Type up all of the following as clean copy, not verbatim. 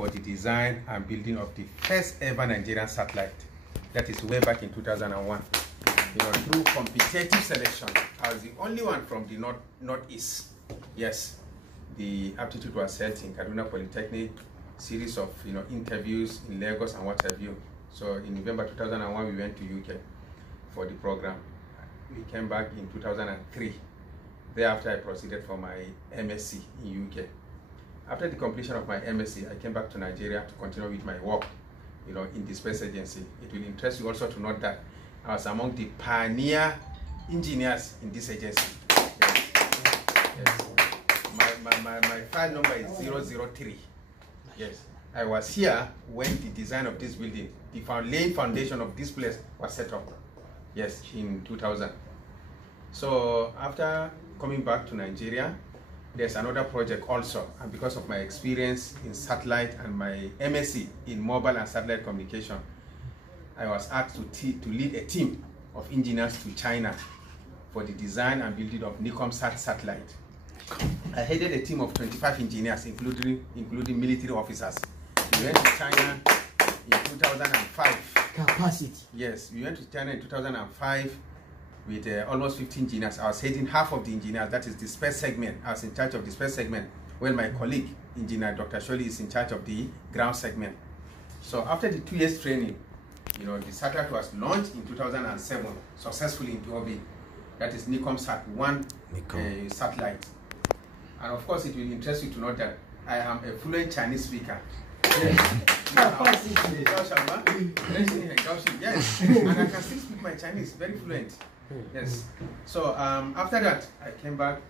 for the design and building of the first ever Nigerian satellite. That is way back in 2001. Through competitive selection, I was the only one from the northeast. Yes, the aptitude was held in Kaduna Polytechnic, series of interviews in Lagos and what have you. So in November 2001, we went to UK for the program. We came back in 2003. Thereafter, I proceeded for my MSc in UK. After the completion of my MSc, I came back to Nigeria to continue with my work, in the space agency. It will interest you also to note that I was among the pioneer engineers in this agency. Yes. My file number is 003. Yes. I was here when the design of this building, the laying foundation of this place was set up. Yes, in 2000. So after coming back to Nigeria, there's another project also, and because of my experience in satellite and my MSc in mobile and satellite communication, I was asked to lead a team of engineers to China for the design and building of Nikomsat satellite. I headed a team of 25 engineers, including military officers. We went to China in 2005. Capacity. Yes, we went to China in 2005 with almost 50 engineers. I was heading half of the engineers, that is the space segment. I was in charge of the space segment, while my colleague, engineer Dr. Sholi, is in charge of the ground segment. So after the 2 years training, the satellite was launched in 2007 successfully into orbit. That is Nikomsat 1 satellite. And of course, it will interest you to know that I am a fluent Chinese speaker. Yes. Yes. And I can still speak my Chinese very fluent. Yes. So after that, I came back,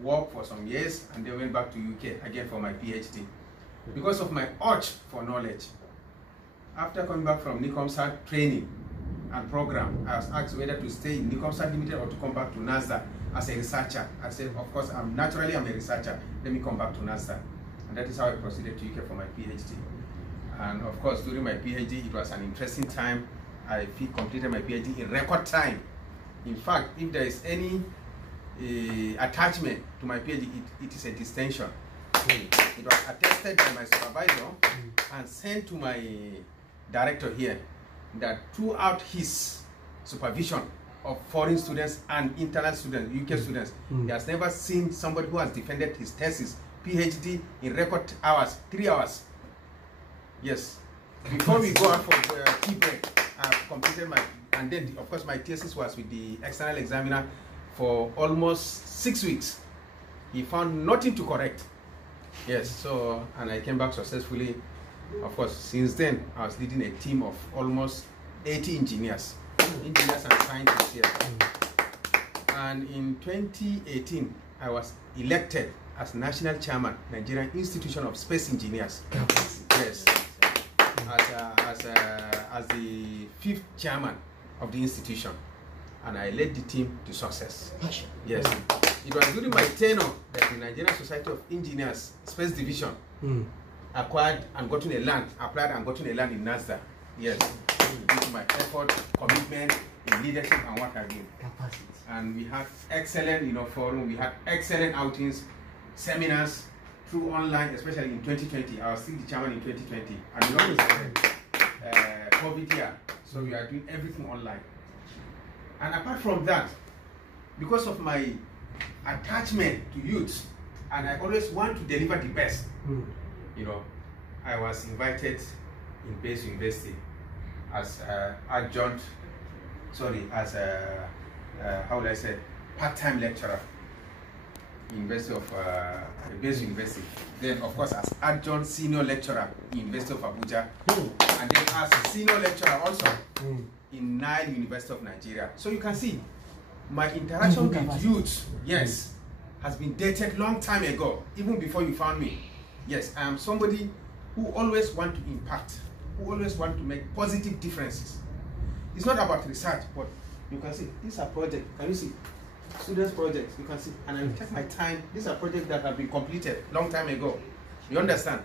worked for some years, and then went back to UK again for my PhD. Because of my urge for knowledge. After coming back from Nikomsat training and program, I was asked whether to stay in Nikomsat Limited or to come back to NASA as a researcher. I said, of course, I'm a researcher. Let me come back to NASA. And that is how I proceeded to UK for my PhD. And of course, during my PhD, it was an interesting time. I completed my PhD in record time. In fact, if there is any attachment to my PhD, it is a distinction. It was attested by my supervisor and sent to my director here that throughout his supervision of foreign students and internal students, UK students, he has never seen somebody who has defended his thesis, PhD, in record hours, 3 hours. Yes. Before we go out for tea break, I've completed my, and then of course my thesis was with the external examiner for almost 6 weeks. He found nothing to correct. Yes, so, and I came back successfully. Of course, since then, I was leading a team of almost 80 engineers and scientists here. And in 2018, I was elected as National Chairman, Nigerian Institution of Space Engineers. Yes, as the 5th chairman of the institution. And I led the team to success. Yes. It was during my tenure that the Nigerian Society of Engineers Space Division applied and gotten a land in NASA. Yes. Due to my effort, commitment in leadership and what have you. And we had excellent, forum. We had excellent outings, seminars through online, especially in 2020. I was still the chairman in 2020. And COVID year, so we are doing everything online. And apart from that, because of my attachment to youth, and I always want to deliver the best, I was invited in Base University as adjunct, as how would I say, part-time lecturer in University of Base University. Then, of course, as adjunct senior lecturer in University of Abuja, and then as senior lecturer also in Nile University of Nigeria. So you can see my interaction with youth, yes, has been dated long time ago, even before you found me. Yes, I am somebody who always want to impact, who always want to make positive differences. It's not about research, but you can see these are projects. Can you see? Students' projects, you can see. And I will take my time. These are projects that have been completed long time ago. You understand?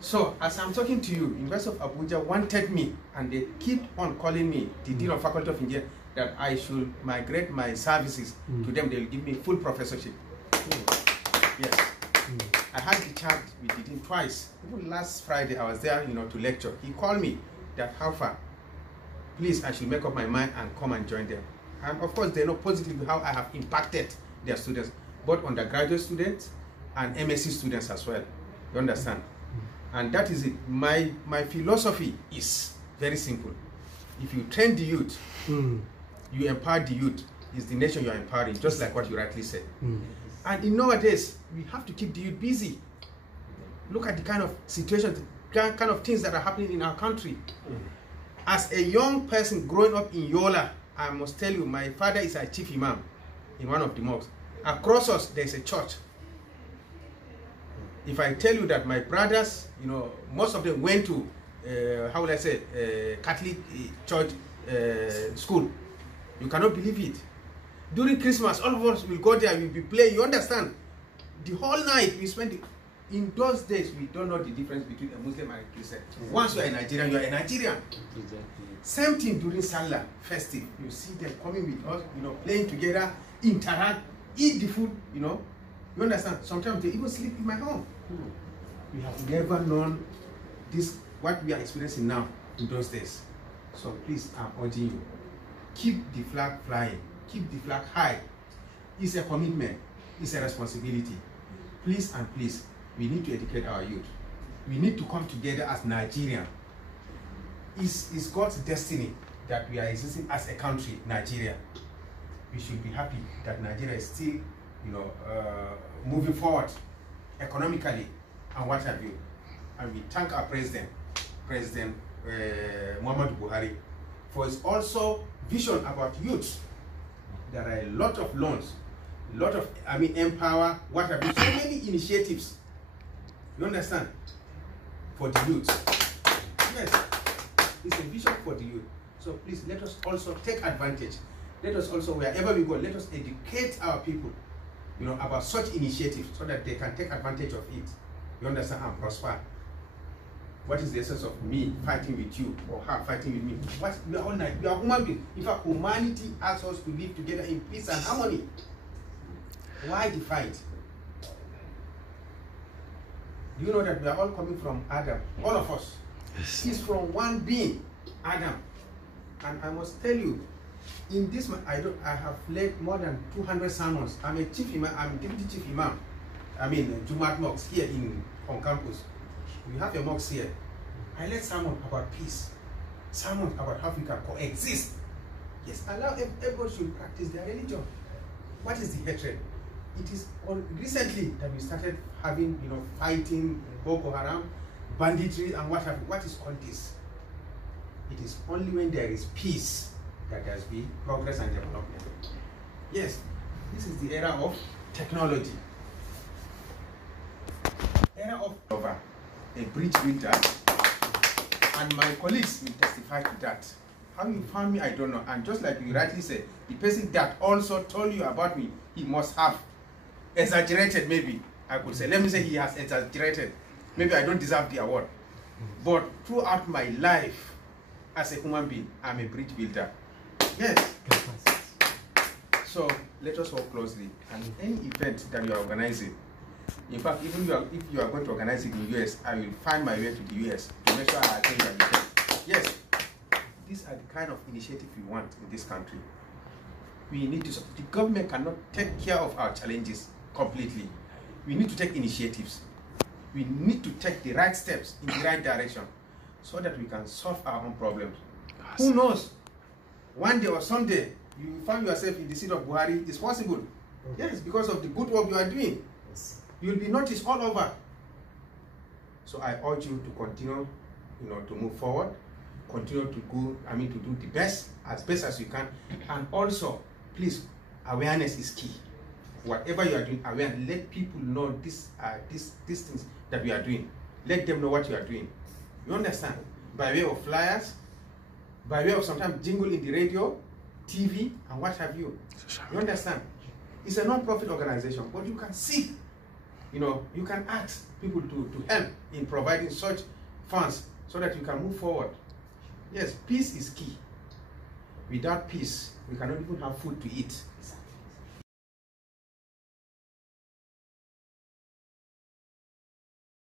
So, as I'm talking to you, University of Abuja wanted me, and they keep on calling me, the Dean of Faculty of Engineering, that I should migrate my services to them. They'll give me full professorship. Yes. I had the chat with the dean twice. Even last Friday, I was there, to lecture. He called me that, how far? Please, I should make up my mind and come and join them. And of course, they know positively how I have impacted their students, both undergraduate students and MSc students as well. You understand? And that is it. My philosophy is very simple. If you train the youth, you empower the youth, it's the nation you are empowering, just like what you rightly said. And in nowadays, we have to keep the youth busy. Look at the kind of situations, the kind of things that are happening in our country. As a young person growing up in Yola, I must tell you, my father is a chief imam in one of the mosques. Across us, there's a church. If I tell you that my brothers, most of them went to, how will I say, Catholic church school, you cannot believe it. During Christmas, all of us will go there, we'll be playing, you understand? The whole night we spent it. In those days, we don't know the difference between a Muslim and a Christian. Once you are a Nigerian, you are a Nigerian. Same thing during Salah festive. You see them coming with us, playing together, interact, eat the food, You understand? Sometimes they even sleep in my home. We have never known this, what we are experiencing now in those days. So please, I'm urging you, keep the flag flying, keep the flag high. It's a commitment, it's a responsibility. Please and please, we need to educate our youth. We need to come together as Nigerian. It's God's destiny that we are existing as a country, Nigeria. We should be happy that Nigeria is still, moving forward economically and what have you. And we thank our President Muhammadu Buhari, for his also vision about youth. There are a lot of loans, a lot of, empower, what have you, so many initiatives. You understand? For the youth. Yes, it's a vision for the youth. So please, let us also take advantage. Let us also, wherever we go, let us educate our people, about such initiatives so that they can take advantage of it. You understand? And prosper. What is the essence of me fighting with you or her fighting with me? We are all night. We are human beings. In fact, humanity asks us to live together in peace and harmony. Why the fight? Do you know that we are all coming from Adam? All of us. Yes. Is from one being, Adam. And I must tell you, in this I have led more than 200 sermons. I'm a chief imam. I'm deputy chief imam. Jumat mosque here on campus. We have a mosque here. I led sermon about peace. Sermon about how we can coexist. Yes, allow everyone should practice their religion. What is the hatred? It is recently that we started having, fighting Boko Haram, banditry, and what have you. What is all this? It is only when there is peace that there will be progress and development. Yes, this is the era of technology. Era of a bridge builder, and my colleagues will testify to that. How you found me, I don't know. And just like you rightly said, the person that also told you about me, he must have exaggerated, maybe. I could say, let me say he has exaggerated. Maybe I don't deserve the award. But throughout my life, as a human being, I'm a bridge builder. Yes. So let us work closely. And any event that you are organizing, in fact, even if you are going to organize it in the US, I will find my way to the US to make sure I attend your event. Yes. These are the kind of initiative we want in this country. We need to, the government cannot take care of our challenges completely. We need to take initiatives. We need to take the right steps in the right direction so that we can solve our own problems. Who knows? One day or someday, you find yourself in the seat of Buhari. It's possible. Yes, because of the good work you are doing. You will be noticed all over. So I urge you to continue, to move forward, continue to go, to do the best as you can. And also, please, awareness is key. Whatever you are doing, awareness, let people know these things that we are doing. Let them know what you are doing. You understand? By way of flyers, by way of sometimes jingle in the radio, TV, and what have you. You understand? It's a non-profit organization, but you can see, you can ask people to help in providing such funds so that you can move forward. Yes, peace is key. Without peace, we cannot even have food to eat.